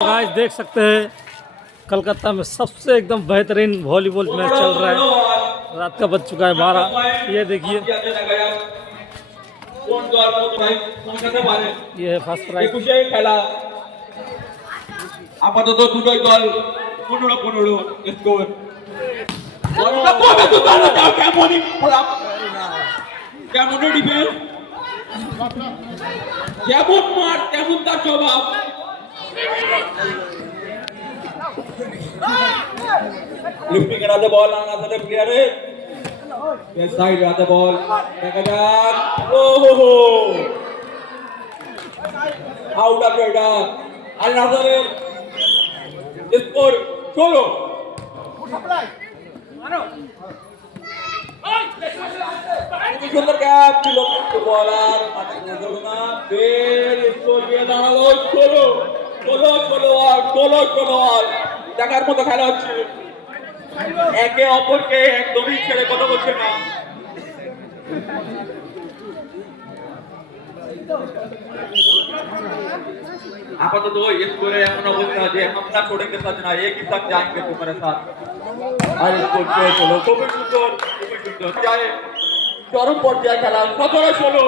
Guys देख सकते हैं कलकत्ता में सबसे एकदम बेहतरीन वॉलीबॉल मैच चल रहा है। रात का बज चुका है 12। ये देखिए ये है फर्स्ट प्राइज। খেলা আপাতত দুটোই দল 15-15 স্কোর। কেমন ডিফেন্স, যেমন মার তেমন তার জবাব। লিফটিং এর হাতে বল, আনাতে প্লেয়ারে সাইড হাতে বল, দেখা যাক। ওহো আউট অফ এটা আল নাজারের স্কোর 16। সুন্দর ক্যাপ ছিল বলার ফের স্কোর দিয়ে দাঁড়ালো 16। দেখার মতো খেলা হচ্ছে, একে অপরকে একদমই ছেড়ে কথা বলছে না। आपातत स्कोर है एमन अवस्था जे हमला छोड़ेंगे सच ना, एक ही तक जाएंगे तुम्हारे साथ। और स्कोर चलो खूब सुंदर जाए चरम पर्याय खेला 17-16।